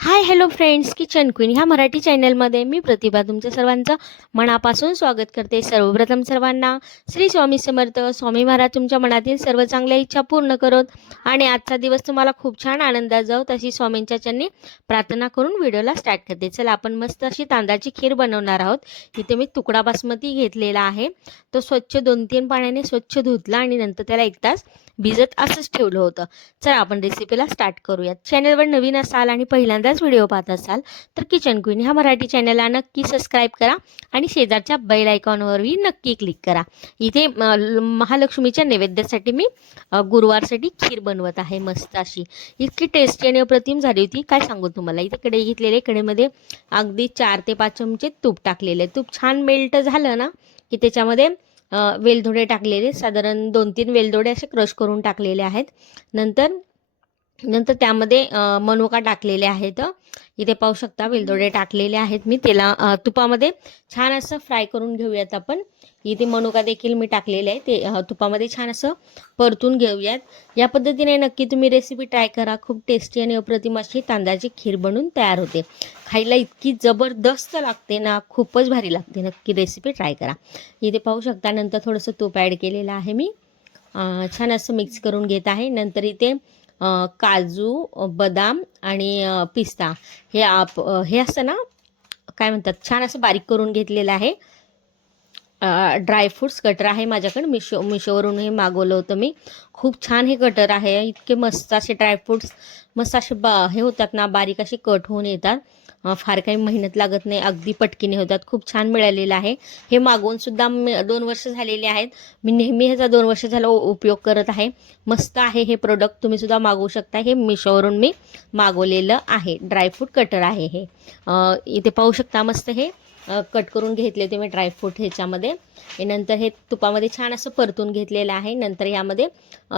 Hi hello friends, kitchen queen ह्या मराठी चॅनलमध्ये मी प्रतिभा तुमच्या सर्वांचं मनापासून स्वागत करते. सर्वप्रथम सर्वांना श्री स्वामी समर्थ. स्वामी महाराज तुमच्या मनातील सर्व चांगल्या इच्छा पूर्ण करत आणि आजचा दिवस तुम्हाला खूप छान आनंदात जाऊ तशी स्वामींच्या चरणी प्रार्थना करून व्हिडिओला स्टार्ट करते. चला आपण मस्त अशी तांदळाची खीर बनवणार आहोत. इथे मी तुकडा बासमती घेतलेला आहे. तो स्वच्छ 2-3 पाण्याने स्वच्छ धुतला आणि नंतर त्याला 1 तास भिजत असंच ठेवलं होतं. चला आपण रेसिपीला स्टार्ट करूयात. चॅनलवर नवीन असाल आणि पहिल्यांदाच व्हिडिओ पाहत असाल तर किचन क्वीन ह्या मराठी चॅनलला नक्की सबस्क्राईब करा आणि शेजारच्या बेल आयकॉनवरही नक्की क्लिक करा. इथे महालक्ष्मीच्या नैवेद्यासाठी मी गुरुवारसाठी खीर बनवत आहे. मस्त अशी इतकी टेस्टी आणि अप्रतिम झाली होती, काय सांगू तुम्हाला. इथे कढई घेतलेले, कढईमध्ये अगदी 4 ते 5 चमचे तूप टाकलेले. तूप छान मेल्ट झालं ना की त्याच्यामध्ये वेलदोडे टाकलेले, साधारण 2-3 वेलदोडे असे क्रश करून टाकलेले आहेत. नंतर त्यामध्ये मनुका टाकलेले आहेत. इथे पाहू शकता वेलदोडे टाकलेले आहेत मी. त्याला तुपामध्ये छान असं फ्राय करून घेऊयात आपण. इथे मनुका देखील मी टाकलेले आहे, ते तुपामध्ये छान असं परतून घेऊयात. या पद्धतीने नक्की तुम्ही रेसिपी ट्राय करा. खूप टेस्टी आणि अप्रतिम अशी तांदळाची खीर बनून तयार होते. खायला इतकी जबरदस्त लागते ना, खूपच भारी लागते. नक्की रेसिपी ट्राय करा. इथे पाहू शकता नंतर थोडंसं तूप ॲड केलेलं आहे मी. छान असं मिक्स करून घेत आहे. नंतर इथे काजू, बदाम आणि पिस्ता हे असतं ना, काय म्हणतात, छान असं बारीक करून घेतलेलं आहे. ड्रायफ्रूट्स कटर आहे माझ्याकडे. मिशोवरून हे मागवलं होतं मी. खूप छान हे कटर आहे. इतके मस्त असे ड्रायफ्रूट्स मस्त असे हे होतात ना, बारीक असे कट होऊन येतात. फार काही मेहनत लागत नाही, अगदी पटकीने होतात. खूप छान मिळालेलं आहे. हे मागवून सुद्धा 2 वर्ष झालेले आहेत. मी नेहमी ह्याचा 2 वर्ष झाला उपयोग करत आहे. मस्त आहे हे प्रोडक्ट, तुम्ही सुद्धा मागवू शकता. हे मिशोवरून मी मागवलेलं आहे. ड्रायफ्रूट कटर आहे हे. इथे पाहू शकता मस्त हे कट करून घेतले तुम्ही ड्रायफ्रूट ह्याच्यामध्ये. नंतर हे तुपामध्ये छान असं परतून घेतलेलं आहे. नंतर यामध्ये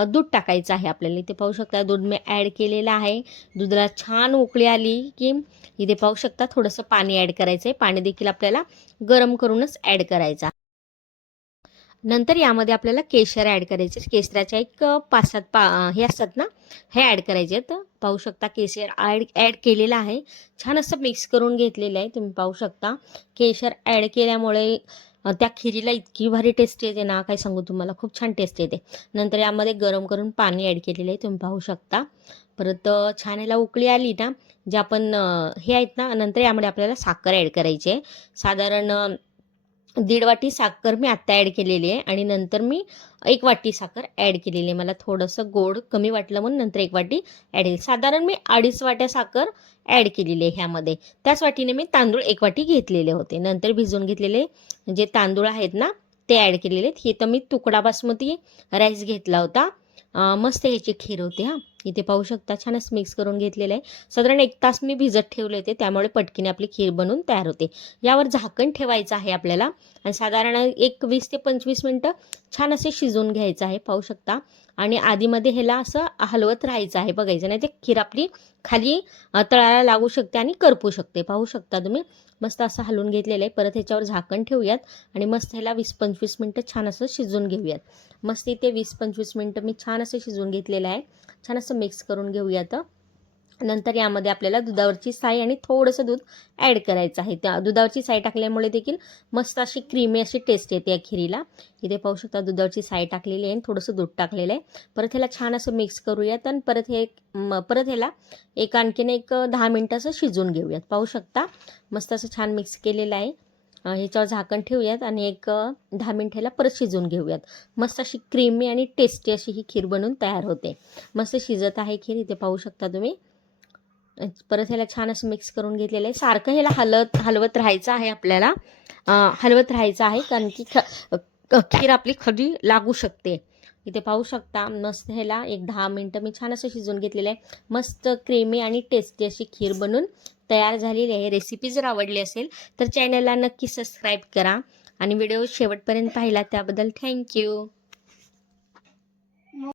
दूध टाकायचं आहे आपल्याला. इथे पाहू शकता दूध मी ॲड केलेलं आहे. दुधाला छान उकळी आली की इथे पाहू शकता थोडंसं पाणी ॲड करायचं आहे. पाणी देखील आपल्याला गरम करूनच ॲड करायचं. नंतर यामध्ये आपल्याला केशर ॲड करायचे. केशराच्या एक 5-7 हे असतात ना, हे ॲड करायचे आहेत. पाहू शकता केशर ॲड केलेलं आहे. छान असं मिक्स करून घेतलेलं आहे. तुम्ही पाहू शकता केशर ॲड केल्यामुळे त्या खिरीला इतकी भारी टेस्ट येते ना, काय सांगू तुम्हाला. खूप छान टेस्ट येते. नंतर यामध्ये गरम करून पाणी ॲड केलेलं आहे, तुम्ही पाहू शकता. परत छान ह्याला उकळी आली ना, जे आपण हे आहेत ना, नंतर यामध्ये आपल्याला साखर ॲड करायची आहे. साधारण 1.5 वाटी साखर मी आत्ता ॲड केलेली आहे आणि नंतर मी 1 वाटी साखर ॲड केलेली आहे. मला थोडंसं गोड कमी वाटलं म्हणून नंतर 1 वाटी ॲड केली. साधारण मी 2.5 वाट्या साखर ॲड केलेली आहे ह्यामध्ये. त्याच वाटीने मी तांदूळ 1 वाटी घेतलेले होते. नंतर भिजवून घेतलेले जे तांदूळ आहेत ना, ते ॲड केलेले आहेत. हे तर मी तुकडा बासमती राईस घेतला होता. मस्त ह्याची खीर होते. इथे पाहू शकता छानच मिक्स करून घेतलेलं आहे. साधारण 1 तास मी भिजत ठेवले होते, त्यामुळे पटकीने आपली खीर बनून तयार होते. यावर झाकण ठेवायचं आहे आपल्याला आणि साधारण एक 20 ते 25 मिनटं छान असे शिजवून घ्यायचं आहे. पाहू शकता. आणि आधीमध्ये ह्याला असं हलवत राहायचं आहे, बघायचं नाही ते खीर आपली खाली तळाला लागू शकते आणि करपू शकते. पाहू शकता तुम्ही. मस्त असं हलवून घेतलेलं आहे. परत ह्याच्यावर झाकण ठेवूयात आणि मस्त ह्याला 20-25 मिनटं छान असं शिजवून घेऊयात. मस्त इथे 20-25 मिनटं मी छान असं शिजवून घेतलेलं आहे. छान असं मिक्स करून घेऊयात. नंतर यामध्ये आपल्याला दुधावरची साय आणि थोडंसं दूध ॲड करायचं आहे. त्या दुधावरची साय टाकल्यामुळे देखील मस्त अशी क्रीमी अशी टेस्ट येते या खिरीला. इथे पाहू शकता दुधावरची साय टाकलेली आहे आणि थोडंसं दूध टाकलेलं आहे. परत ह्याला छान असं मिक्स करूयात आणि परत ह्याला आणखीन एक 10 मिनटं असं शिजवून घेऊयात. पाहू शकता मस्त असं छान मिक्स केलेलं आहे. ह्याच्यावर झाकण ठेवूयात आणि एक 10 मिनिट ह्याला परत शिजवून घेऊयात. मस्त अशी क्रीमी आणि टेस्टी अशी ही खीर बनून तयार होते. मस्त शिजत आहे खीर, इथे पाहू शकता तुम्ही. परत ह्याला छान असं मिक्स करून घेतलेलं आहे. सारखं ह्याला हलवत राहायचं आहे आपल्याला. हलवत राहायचं आहे कारण की खीर आपली कधी लागू शकते. इथे पाहू शकता मस्त ह्याला एक 10 मिनटं मी छान असं शिजवून घेतलेलं आहे. मस्त क्रीमी आणि टेस्टी अशी खीर बनून तयार झालेली आहे. रेसिपी जर आवडली असेल तर चॅनलला नक्की सबस्क्राईब करा आणि व्हिडिओ शेवटपर्यंत पाहिला त्याबद्दल थँक्यू.